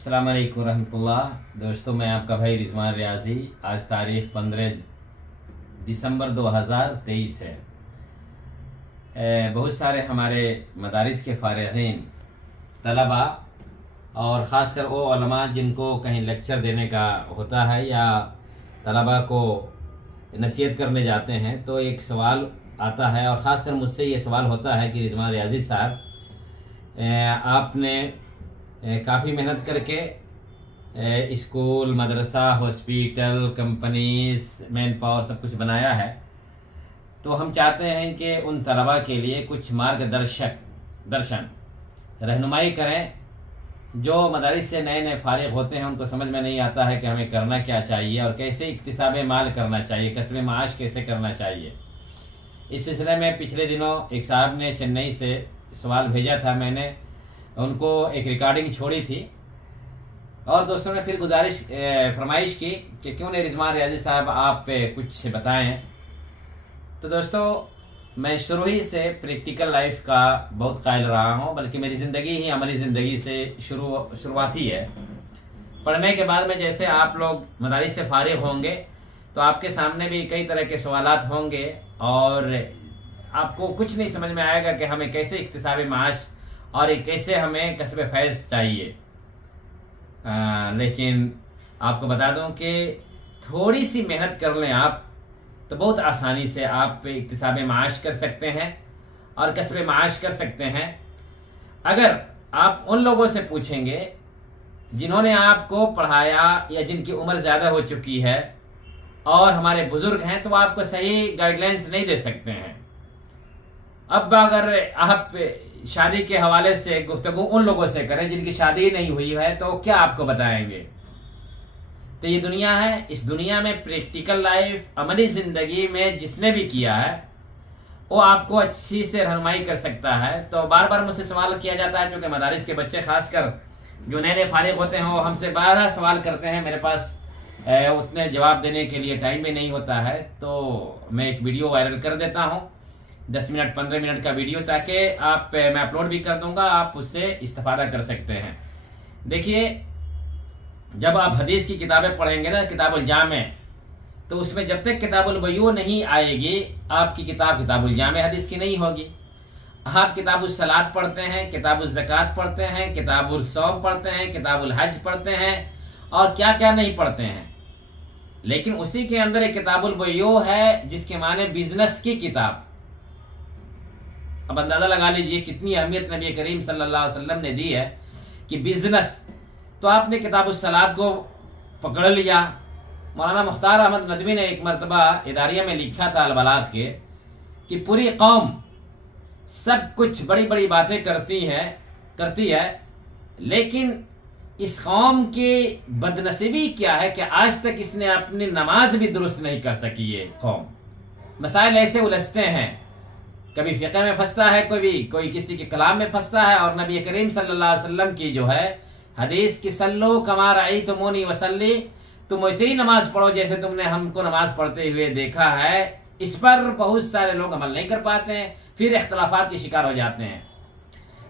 अस्सलाम वालेकुम रहमतुल्लाह। दोस्तों, मैं आपका भाई रिजवान रियाजी। आज तारीख़ 15 दिसंबर 2023 है। बहुत सारे हमारे मदारिस के फ़ारिग़ीन तलबा और ख़ासकर वो उलमा जिनको कहीं लेक्चर देने का होता है या तलबा को नसीहत करने जाते हैं, तो एक सवाल आता है और ख़ासकर मुझसे ये सवाल होता है कि रिजवान रियाजी साहब, आपने काफ़ी मेहनत करके स्कूल, मदरसा, हॉस्पिटल, कंपनीज, मैन पावर सब कुछ बनाया है, तो हम चाहते हैं कि उन तलबा के लिए कुछ दर्शन रहनुमाई करें। जो मदारिस से नए नए फारिग होते हैं उनको समझ में नहीं आता है कि हमें करना क्या चाहिए और कैसे इक्तिसाब माल करना चाहिए, कसब माश कैसे करना चाहिए। इस सिलसिले में पिछले दिनों एक साहब ने चेन्नई से सवाल भेजा था, मैंने उनको एक रिकॉर्डिंग छोड़ी थी और दोस्तों ने फिर फरमाइश की कि क्यों नहीं रिजवान रियाजी साहब आप कुछ बताएं। तो दोस्तों, मैं शुरू ही से प्रैक्टिकल लाइफ का बहुत कायल रहा हूं, बल्कि मेरी ज़िंदगी ही अमली ज़िंदगी से शुरुआती है। पढ़ने के बाद में जैसे आप लोग मदारिस से फारिग होंगे तो आपके सामने भी कई तरह के सवालात होंगे और आपको कुछ नहीं समझ में आएगा कि हमें कैसे इक्तिसाब माश और कैसे हमें कसब फैज़ चाहिए। लेकिन आपको बता दूं कि थोड़ी सी मेहनत कर लें आप तो बहुत आसानी से आप इक्तिसाब माश कर सकते हैं और कसब माश कर सकते हैं। अगर आप उन लोगों से पूछेंगे जिन्होंने आपको पढ़ाया या जिनकी उम्र ज़्यादा हो चुकी है और हमारे बुजुर्ग हैं, तो आपको सही गाइडलाइंस नहीं दे सकते हैं। अब अगर आप शादी के हवाले से गुफ्तगू उन लोगों से करें जिनकी शादी नहीं हुई है, तो क्या आपको बताएंगे। तो ये दुनिया है, इस दुनिया में प्रैक्टिकल लाइफ, अमली ज़िंदगी में जिसने भी किया है वो आपको अच्छी से रहनुमाई कर सकता है। तो बार बार मुझसे सवाल किया जाता है, क्योंकि मदारिस के बच्चे खासकर जो नए नए फारिग होते हैं वो हमसे बारह सवाल करते हैं। मेरे पास उतने जवाब देने के लिए टाइम भी नहीं होता है, तो मैं एक वीडियो वायरल कर देता हूँ, 10 मिनट 15 मिनट का वीडियो, ताकि मैं अपलोड भी कर दूंगा, आप उससे इस्तेफादा कर सकते हैं। देखिए, जब आप हदीस की किताबें पढ़ेंगे ना, किताबुल जामे, तो उसमें जब तक किताबुल बयू नहीं आएगी आपकी किताब किताबुल जामे हदीस की नहीं होगी। आप किताबुल सलात पढ़ते हैं, किताबुल ज़कात पढ़ते हैं, किताबुल सौम पढ़ते हैं, किताबुल हज पढ़ते हैं और क्या क्या नहीं पढ़ते हैं, लेकिन उसी के अंदर एक किताबुल बयू है जिसके माने बिजनेस की किताब। अब अंदाजा लगा लीजिए कितनी अहमियत नबी करीम सल्लल्लाहु अलैहि वसल्लम ने दी है कि बिजनेस। तो आपने किताबुल सलात को पकड़ लिया। मौलाना मुख्तार अहमद नदवी ने एक मरतबा इदारिया में लिखा था अल-बलाग के कि पूरी कौम सब कुछ बड़ी बड़ी बातें करती है, लेकिन इस कौम की बदनसीबी क्या है कि आज तक इसने अपनी नमाज भी दुरुस्त नहीं कर सकी। ये कौम मसाइल ऐसे उलझते हैं, कभी फ़िक़ह में फंसता है, कोई किसी के कलाम में फंसता है, और नबी करीम सल्लल्लाहु अलैहि वसल्लम की जो है हदीस की सल्लु कमा रअयतुमूनी वसल्ली, तुम वैसे ही नमाज पढ़ो जैसे तुमने हमको नमाज पढ़ते हुए देखा है, इस पर बहुत सारे लोग अमल नहीं कर पाते हैं, फिर इख्तलाफात के शिकार हो जाते हैं।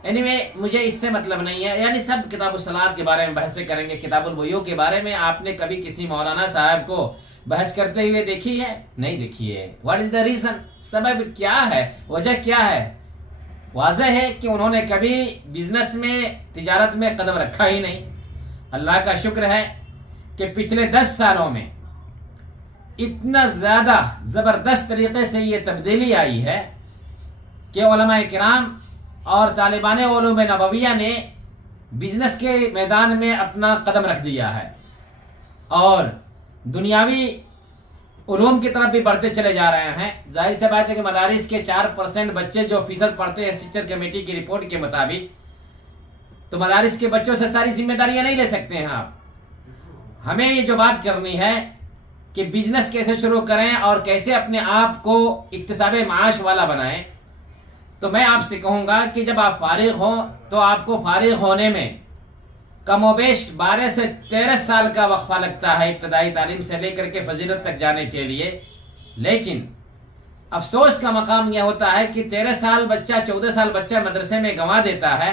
एनीवे, मुझे इससे मतलब नहीं है, यानी सब किताबुल सलात के बारे में बहसें करेंगे। किताबुल वयू के बारे में आपने कभी किसी मौलाना साहब को बहस करते हुए देखी है? नहीं देखी है। What is the reason? सबब क्या है, वजह क्या है? वाज़ह है कि उन्होंने कभी बिजनेस में, तिजारत में कदम रखा ही नहीं। अल्लाह का शुक्र है कि पिछले 10 सालों में इतना ज़्यादा ज़बरदस्त तरीके से ये तब्दीली आई है कि उलमाए किराम और तालिबान उलूम नबविया ने बिजनेस के मैदान में अपना कदम रख दिया है और दुनियावी उलूम की तरफ भी बढ़ते चले जा रहे हैं। जाहिर सी बात है कि मदारिस के 4% बच्चे जो फीसद पढ़ते हैं टीचर कमेटी की रिपोर्ट के मुताबिक, तो मदारिस के बच्चों से सारी जिम्मेदारियां नहीं ले सकते हैं आप। हमें ये जो बात करनी है कि बिजनेस कैसे शुरू करें और कैसे अपने आप को इक्तिसाब माश वाला बनाएं। तो मैं आपसे कहूँगा कि जब आप फारिग हों तो आपको फारिग होने में कमोबेश 12 से 13 साल का वक्फा लगता है, इब्तदाई तालीम से लेकर के फजीलत तक जाने के लिए। लेकिन अफसोस का मकाम यह होता है कि 13 साल बच्चा, 14 साल बच्चा मदरसे में गंवा देता है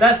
10